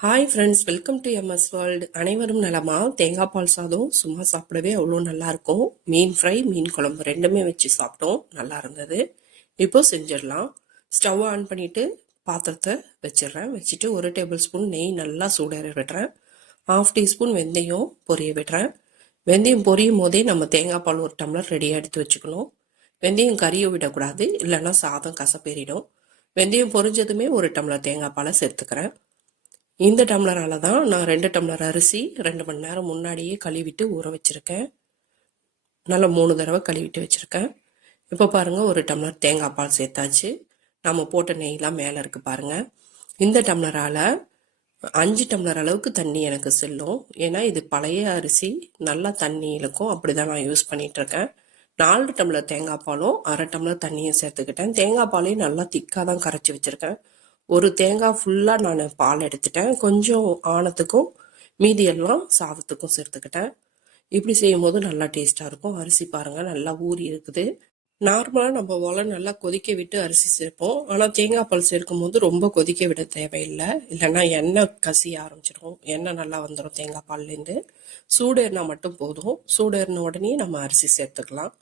Hi friends, welcome to MS world. அனைவரும் நலமா? தேங்காய் பால் சாதம் சும்மா சாப்பிடவே அவ்வளோ நல்லா இருக்கும். மீன் ஃப்ரை, மீன் குழம்பு ரெண்டுமே வச்சு சாப்பிட்டோம், நல்லா இருந்தது. இப்போ செஞ்சிடலாம். ஸ்டவ் ஆன் பண்ணிட்டு பாத்திரத்தை வச்சிடுறேன். வச்சுட்டு 1 டேபிள் ஸ்பூன் நெய் நல்லா சூடேற விடுறேன். 1/2 டீஸ்பூன் வெந்தயம் பொரிய விடுறேன். வெந்தயம் பொரியும் போதே நம்ம தேங்காய் பால் 1 டம்ளர் ரெடியாக எடுத்து வச்சுக்கணும். வெந்தயம் கறியை விடக்கூடாது, இல்லைன்னா சாதம் கசப்பேறிடும். வெந்தயம் பொரிஞ்சதுமே 1 டம்ளர் தேங்காய் பாலை சேர்த்துக்கிறேன். இந்த டம்ளரால தான் நான் 2 டம்ளர் அரிசி 2 மணி நேரம் முன்னாடியே கழுவிட்டு ஊற வச்சுருக்கேன். நல்லா 3 தடவை கழுவிட்டு வச்சுருக்கேன். இப்போ பாருங்கள், 1 டம்ளர் தேங்காய் பால் சேர்த்தாச்சு. நம்ம போட்ட நெய்லாம் மேலே இருக்குது பாருங்கள். இந்த டம்ளரால் 5 டம்ளர் அளவுக்கு தண்ணி எனக்கு செல்லும். ஏன்னா இது பழைய அரிசி, நல்லா தண்ணி இழுக்கும். அப்படி தான் நான் யூஸ் பண்ணிகிட்ருக்கேன். 4 டம்ளர் தேங்காய் பாலும் 1/2 டம்ளர் தண்ணியும் சேர்த்துக்கிட்டேன். தேங்காய் பாலையும் நல்லா திக்காக தான் கரைச்சி வச்சுருக்கேன். ஒரு தேங்காய் ஃபுல்லாக நான் பால் எடுத்துட்டேன். கொஞ்சம் ஆனத்துக்கும் மீதியெல்லாம் சாதத்துக்கும் சேர்த்துக்கிட்டேன். இப்படி செய்யும் போது நல்லா டேஸ்ட்டாக இருக்கும். அரிசி பாருங்கள், நல்லா ஊறி இருக்குது. நார்மலாக நம்ம உலை நல்லா கொதிக்க விட்டு அரிசி சேர்ப்போம். ஆனால் தேங்காய் பால் சேர்க்கும் போது ரொம்ப கொதிக்க விட தேவையில்லை, இல்லைன்னா எண்ணெய் கசிய ஆரம்பிச்சிடும். எண்ணெய் நல்லா வந்துடும் தேங்காய் பால்லேருந்து. சூடேறினா மட்டும் போதும். சூடேறின உடனே நம்ம அரிசி சேர்த்துக்கலாம்.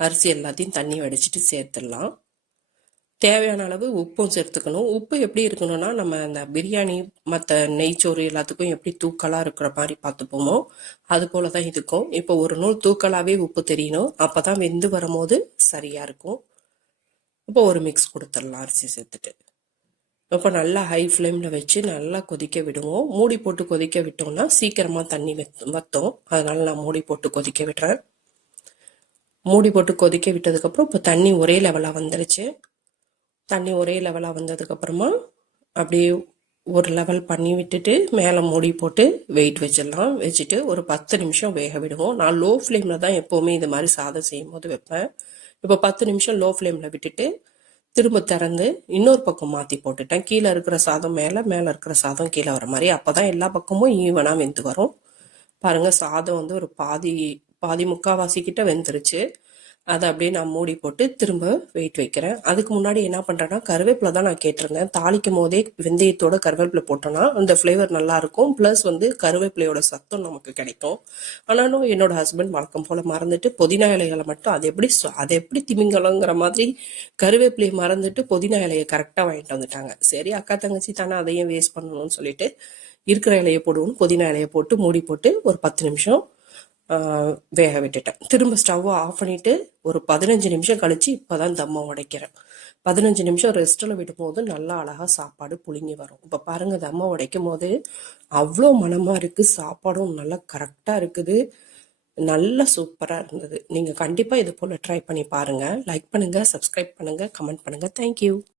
அரிசி எல்லாத்தையும் தண்ணி வடிச்சிட்டு சேர்த்துடலாம். தேவையான அளவு உப்பும் சேர்த்துக்கணும். உப்பு எப்படி இருக்கணும்னா, நம்ம அந்த பிரியாணி மற்ற நெய்ச்சோறு எல்லாத்துக்கும் எப்படி தூக்கலாக இருக்கிற மாதிரி பார்த்துப்போமோ அது போல தான் இருக்கும். இப்போ ஒரு நூல் தூக்கலாகவே உப்பு தெரியணும். அப்போ தான் வெந்து வரும்போது சரியாக இருக்கும். இப்போ ஒரு மிக்ஸ் கொடுத்துடலாம் அரிசி சேர்த்துட்டு. இப்போ நல்லா ஹை ஃப்ளேமில் வச்சு நல்லா கொதிக்க விடுவோம். மூடி போட்டு கொதிக்க விட்டோம்னா சீக்கிரமாக தண்ணி வற்றும். அதனால நான் மூடி போட்டு கொதிக்க விடுறேன். மூடி போட்டு கொதிக்க விட்டதுக்கப்புறம் இப்போ தண்ணி ஒரே லெவலாக வந்துருச்சு. தண்ணி ஒரே லெவலாக வந்ததுக்கப்புறமா அப்படியே ஒரு லெவல் பண்ணி விட்டுட்டு மேலே மூடி போட்டு வெயிட் வச்சிடலாம். வச்சுட்டு ஒரு 10 நிமிஷம் வேக விடுவோம். நான் லோ ஃப்ளேமில் தான் எப்போவுமே இது மாதிரி சாதம் செய்யும் போது வைப்பேன். இப்போ 10 நிமிஷம் லோ ஃப்ளேமில் விட்டுட்டு திரும்ப திறந்து இன்னொரு பக்கம் மாற்றி போட்டுட்டேன். கீழே இருக்கிற சாதம் மேலே, மேலே இருக்கிற சாதம் கீழே வர மாதிரி. அப்போ தான் எல்லா பக்கமும் ஈவனாக வெந்து வரும். பாருங்கள், சாதம் வந்து ஒரு பாதி முக்கால்வாசிக்கிட்ட வெந்துருச்சு. அதை அப்படியே நான் மூடி போட்டு திரும்ப வெயிட் வைக்கிறேன். அதுக்கு முன்னாடி என்ன பண்ணுறேன்னா, கருவேப்பிலை தான் நான் கேட்டிருந்தேன். தாளிக்கும் போதே வெந்தயத்தோட கருவேப்பிலை போட்டோன்னா அந்த ஃப்ளேவர் நல்லாயிருக்கும். ப்ளஸ் வந்து கருவேப்பிலையோட சத்தம் நமக்கு கிடைக்கும். ஆனாலும் என்னோட ஹஸ்பண்ட் வழக்கம் போல் மறந்துட்டு புதினா இலைகளை மட்டும் அதை எப்படி திமிங்கலங்கிற மாதிரி கருவேப்பிலையை மறந்துட்டு புதினா இலையை கரெக்டாக வாங்கிட்டு வந்துட்டாங்க. சரி, அக்கா தங்கச்சி தானே, அதையும் வேஸ்ட் பண்ணணும்னு சொல்லிட்டு இருக்கிற இலையை போடுவோம். புதினா இலையை போட்டு மூடி போட்டு ஒரு 10 நிமிஷம் வேக விட்டுட்டேன். திரும்ப ஸ்டவ்வை ஆஃப் பண்ணிட்டு ஒரு 15 நிமிஷம் கழிச்சு இப்போதான் தம்மை உடைக்கிறேன். 15 நிமிஷம் ரெஸ்ட்டில் விடும்போது நல்லா அழகாக சாப்பாடு புளிங்கி வரும். இப்போ பாருங்கள், தம்மை உடைக்கும் போது அவ்வளோ மனமாக இருக்குது. சாப்பாடும் நல்லா கரெக்டாக இருக்குது. நல்லா சூப்பராக இருந்தது. நீங்கள் கண்டிப்பாக இது போல் ட்ரை பண்ணி பாருங்கள். லைக் பண்ணுங்கள், சப்ஸ்கிரைப் பண்ணுங்கள், கமெண்ட் பண்ணுங்கள். தேங்க்யூ.